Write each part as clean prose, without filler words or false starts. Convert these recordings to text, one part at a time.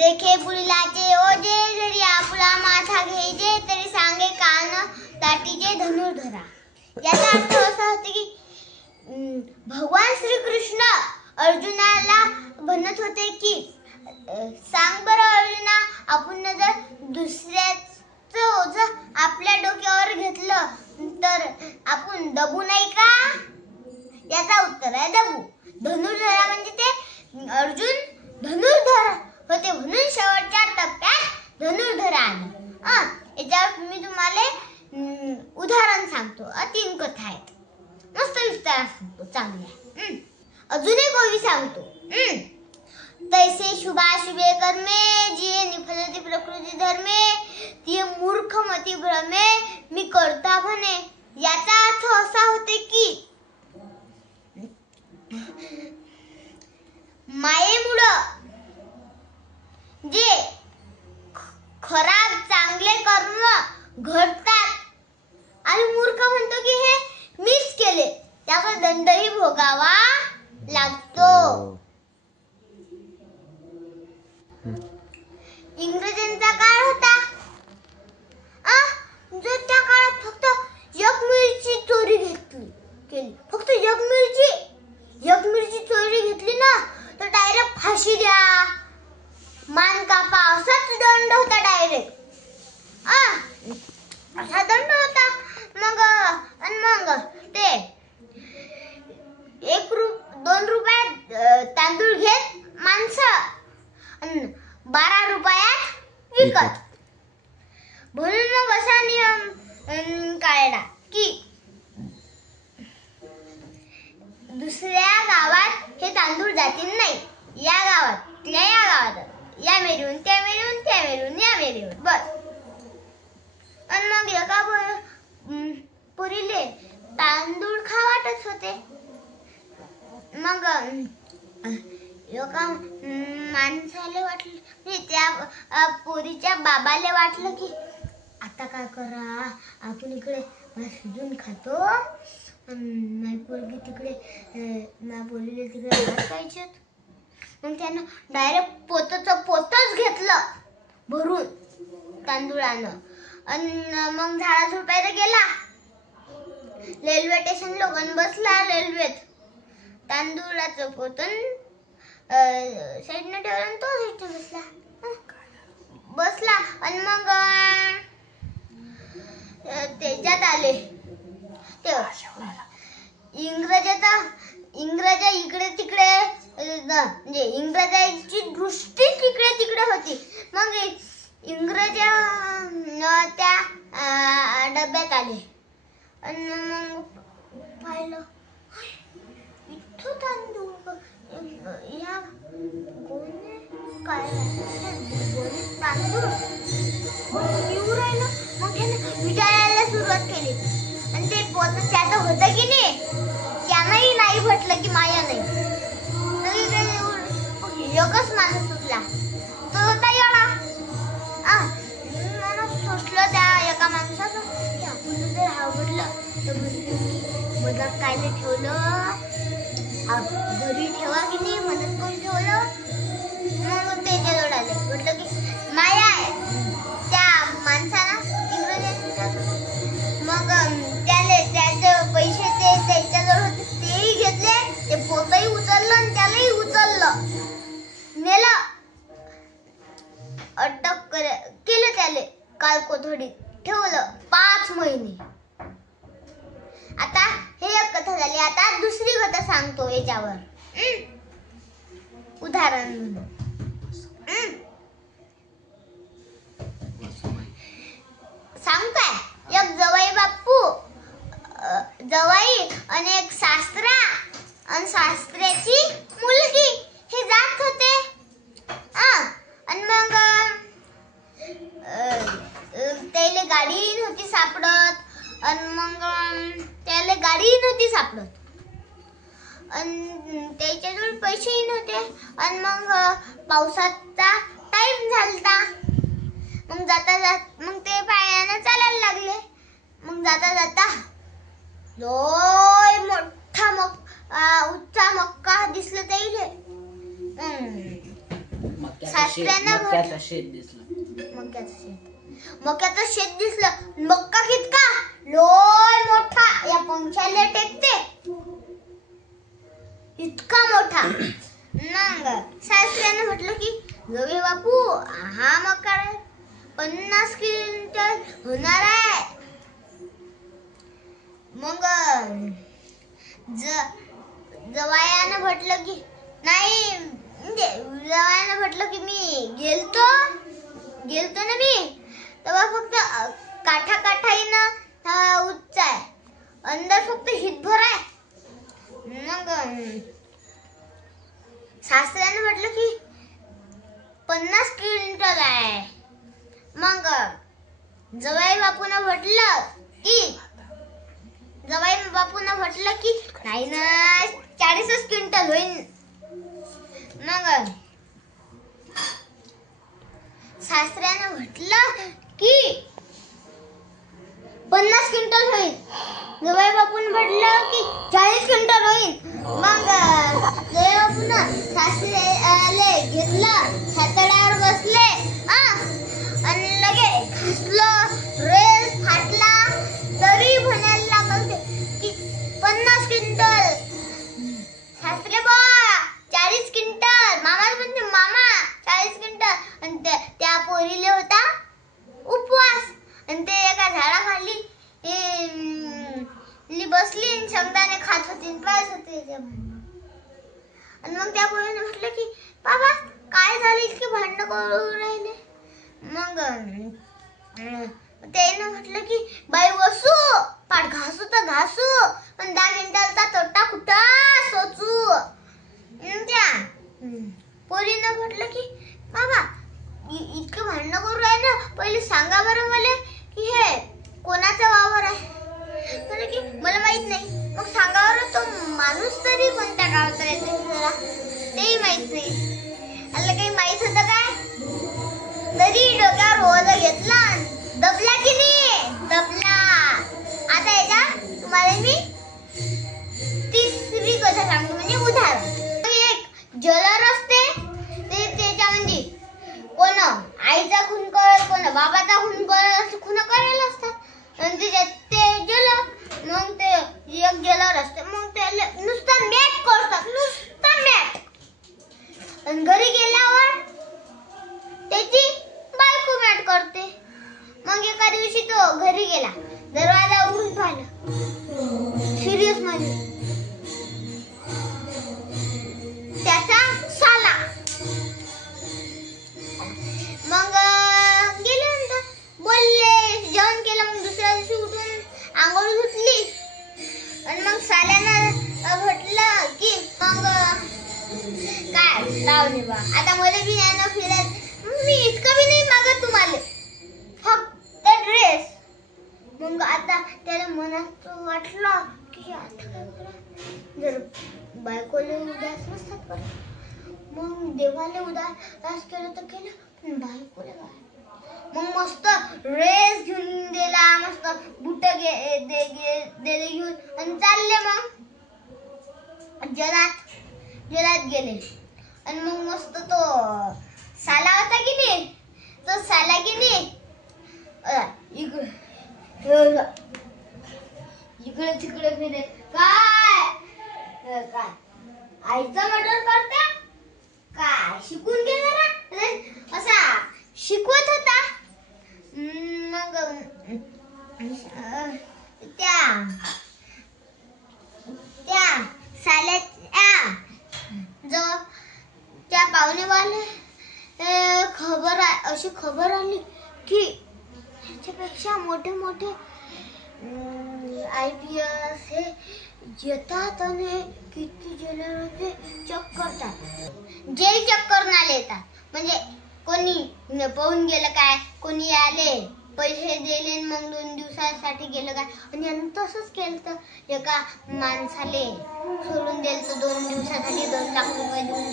देखे बुडलाचे ओझे जरी आपला माथा घ्यायचे तरी सांगे कान ताटीचे धनुर्धरा. याचा अर्थ असा होता की भगवान श्रीकृष्ण अर्जुनाला म्हणत होते की सांग बरं अर्जुना, आपण जर दुसऱ्याचं ओझं आपल्या डोक्यावर घेतलं तर आपण दबू नाही का? याचा उत्तर आहे दबू. धनुर्धरा म्हणजे ते अर्जुन धनुर्धर होते म्हणून शेवटच्या टप्प्यात धनुर्धरा आलं. याच्यावर मी तुम्हाला उदाहरण सांगतो. 3 कथा आहेत, मस्त विस्तार सांगतो चांगल्या. अजून एक ओवी सांगतो. तैसे शुभाशुभे कर्मे जिये निफलती प्रकृती धर्मे तिये मूर्ख मती भ्रमे मी करता म्हणे. याचा अर्थ असा होते की मायेमुळं जे खराब चांगले कर्म घडतात आणि मूर्ख म्हणतो की हे मीच केले, त्याचा दंडही भोगावा लागतो. इंग्रजांचा काळ होता. जो त्या काळात फक्त एक मिरची चोरी केली, फक्त एक मिरची चोरी घेतली ना तर डायरेक्ट फाशी द्या, मान कापा असाच दंड होता. डायरेक्ट असा दंड होता. मग ते 2 रुपयात तांदूळ घेत माणसं 12 रुपयात विकत. म्हणून मग असा नियम काढला की दुसऱ्या गावात हे तांदूळ जातील नाही. या गावात या मेरीहून त्या मेरीहून त्या मेरीहून या मेरीहून बस. आणि मग एका पोरीले तांदूळ खा वाटत होते. मग एका माणसाला वाटलं, त्या पोरीच्या बाबाला वाटलं की आता काय करा, आपण इकडे शिजून खातो, माझी पोरगी तिकडे, माझ्या पोरीला तिकडे भात पाहिजेत. मग त्यानं डायरेक्ट पोतच घेतलं भरून तांदूळानं. आणि मग झाडाझुडपायला गेला. रेल्वे स्टेशनला गण बसला रेल्वेत. तांदूळाचं पोतन साईडनं ठेवलं आणि तो साईडनं बसला. आणि मग त्याच्यात आले इंग्रज इकडे तिकडे, म्हणजे इंग्रजांची दृष्टी तिकडे तिकडे होती. मग इंग्रज त्या डब्यात आले आणि मग पाहिलं इथं तांदूळ, या कोणी काय तांदूळ येऊ राहिलं. मग त्याने विचारायला सुरुवात केली आणि ते पोत त्याचं होतं की नाही, त्यांनाही नाही म्हटलं की माया नाही. एकच माणूस सुटला, तो होता येणा. सुटलं त्या एका माणसाचं, आपण जर आवडलं तर मजाक कायले ठेवलं, घरी ठेवा की नाही म्हणत कोण ठेवलं. मग त्याच्याजवळ आले, म्हटलं की माया आहे त्या माणसाला. मग त्याचे पैसे ते त्याच्याजवळ होते तेही घेतले, ते पोतही उचललं आणि त्यालाही उचललं, नेलं, अटक केलं त्याले, काल कोठडीत ठेवलं 5 महिने. आता हे एक कथा झाली. आता दुसरी कथा सांगतो याच्यावर उदाहरण म्हणून. सांगताय एक जवाई बापू, जवाई आणि एक सासरा आणि सासऱ्याची मुलगी हे जात होते. आणि मग त्याला गाडी नव्हती सापडत. आणि मग त्याला गाडी नव्हती सापडत आणि त्याच्याजवळ पैसेही नव्हते. आणि मग पावसाचा टाइम झालता. मग मग ते पायाने चालायला लागले. मग जाता लय मोठा उच्चा मक्का दिसला त्याला. मक्याचं शेत दिसलं. मक्याचं शेत दिसलं. मक्का कितका लोय मोठा, या पंख्याला टेकते इतका मोठा. मग सासऱ्यानं म्हटलं की जवळ बापू हा मक्का 50 क्विंटल होणार आहे. मग जवायानं म्हटलं की नाही, जवायानं म्हटलं की मी गेलतो ना मी, तेव्हा फक्त काठाईनं उच्च आहे, अंदर फक्त हितभर आहे. मग सासऱ्यानं म्हटलं की 50 क्विंटल आहे. मग जवाई बापूनं म्हटलं की नाही ना 40 क्विंटल होईल. मग सासऱ्यानं म्हटलं की 50 क्विंटल होईल. जवाई बापून म्हटलं की 40 क्विंटल होईल. मग जवाई बापून सासऱ्याला घेतलं, हाताड्यावर बसले आणि लगे घासलं, रेस फाटला तरी म्हणायला लागले की 50 क्विंटल. सासरे बा 40 क्विंटल. मामा म्हणते मामा 40 क्विंटल. आणि त्या पोरीले होता उपवास, आणि ते एका झाडाखाली बसली आणि शेंगदाणे खात होती, पाहत होते. आणि मग त्या पोरीने म्हटलं की बाबा काय झालं, इतके भांडण करून राहिले. मग त्यानं म्हटलं की बाई बसू, पाठ घासू तर घासू, पण 10 क्विंटलचा तोटा कुठं सोचू. त्या पोरीनं म्हटलं की बाबा इतकं भांडण करून राहिले, पहिले सांगा बरं मला की हे कोणाचा वावर आहे. म्हणे की मला माहित नाही. मग सांगा बरं तो माणूस तरी कोणत्या गावाचा आहे जरा, तेही माहित नाही. आला काही माहित होतं काय, तरी डोक्यावर ओझं घेतला, दबला की नाही दबला. आता याच्यात तुम्हाला मी तिसरी कथा सांगतो, म्हणजे उदाहरण. एक जलर असते, ते त्याच्यामध्ये कोण आईचा खून करेल, कोण बाबाचा खून करेल, असे खून करायला असतात. आणि त्याच्यात ते जलर, मग ते एक जलर असते, मग त्याला नुसतं मॅट करतात, नुसतं मॅट. आणि घरी गेल्यावर त्याची बायको मॅट करते. मग एका दिवशी तो घरी गेला, दरवाजा उघडून पाहिला, सिरियस मध्ये त्याचा साला. मग गेल्यानंतर बोलले, जेवण केलं. मग दुसऱ्या दिवशी उठून आंघोळ धुतली, आणि मग साल्यानं म्हटलं की मग काय लावले बा, आता मला बी यानं फिरायला, मी इतकं बी नाही मागत तुम्हाला, फक्त ड्रेस. मग आता त्याला मनात वाटलं की आता काय करा, जर बायकोले उदास नसतात बरं. मग देवाला उदास केलं तर केलं, पण बायकोले काय. मग मस्त ड्रेस घेऊन दिला, मस्त बुट दिले घेऊन, आणि चालले मग जलात गेले. आणि मग मस्त तो साला होता की नाही, तो साला की नाही इकडे तिकडे फिरे, काय आईचा मर्डर करते, काय शिकून गेला ना, असा शिकवत होता. मग त्या साल्याच्या जवळ त्या पाहुणेवाले अशी खबर आली की ह्याच्यापेक्षा मोठे IPS हे येतात आणि किती जेलमध्ये चेक करतात. जेल चेक करून आले येतात, म्हणजे कोणी पळून गेलं काय, कोणी आले पैसे दिले मग 2 दिवसासाठी गेलं काय. आणि यांनी तसंच केलं, तर एका माणसाले सोडून दिलं तर 2 दिवसासाठी 2 लाख रुपये देऊन.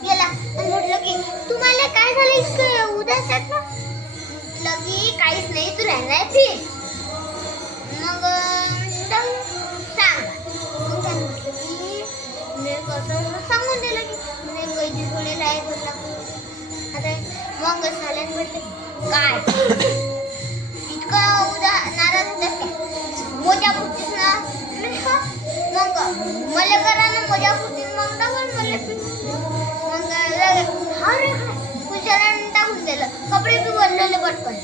गेला आणि म्हटलं की तुम्हाला काय झालं इतकं उदास आहेत ना. म्हटलं की काहीच नाही, तू राहणार फिर. मग की मी कसं सांगून दिलं की म्हणे कैदी सोडेल आहे बोलला. आता मग साल्यान म्हटलं काय इतका नाराज होतात काय मोजा फुटतीस ना. मग मला करा ना मोजा फुटतीस मग डबल मला मग हा रे पुजाऱ्यानं टाकून दिलं. कपडे बी बदलले पटकन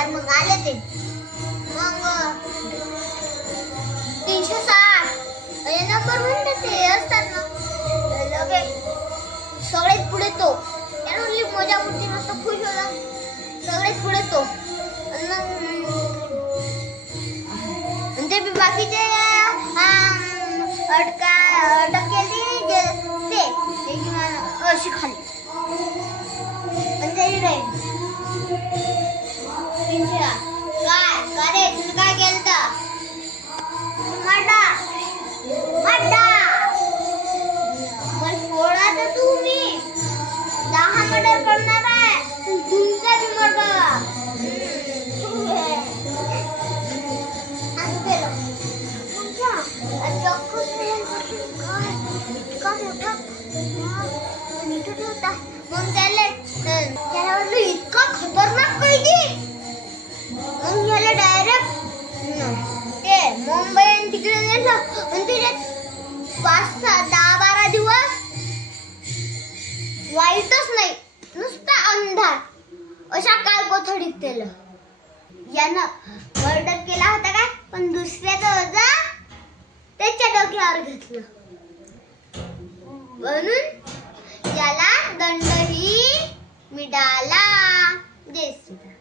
आणि मग आले ते मग 360 नंबर म्हणतात ते असतात ना लगे सगळेच पुढे तो त्यानं म्हणली मजा फुटती मस्त खुश होला सगळेच पुढे तो आणि ते बाकीचे अटक केली ते अशी खाली आणि त्याची राहील काय रे तुला काय केलं तर मड्डा मग सोडा तर तुम्ही 10 मर्डर करणार आहे तुमचा बी मर्डर असं केलं इतका मोठा होता मग त्याला वाटलं इतका खतरनाक कैदी मग याला डायरेक्ट ते मुंबई आणि तिकडे नेलं आणि त्याच्यात 5-10-12 दिवस वाईटच नाही नुसता अंधार अशा काळकोठडीत केलं. यानं मर्डर केला होता काय पण दुसऱ्याचं वजा त्याच्या डोक्यावर घेतलं म्हणून याला दंडही मिळाला. जय श्रीराम.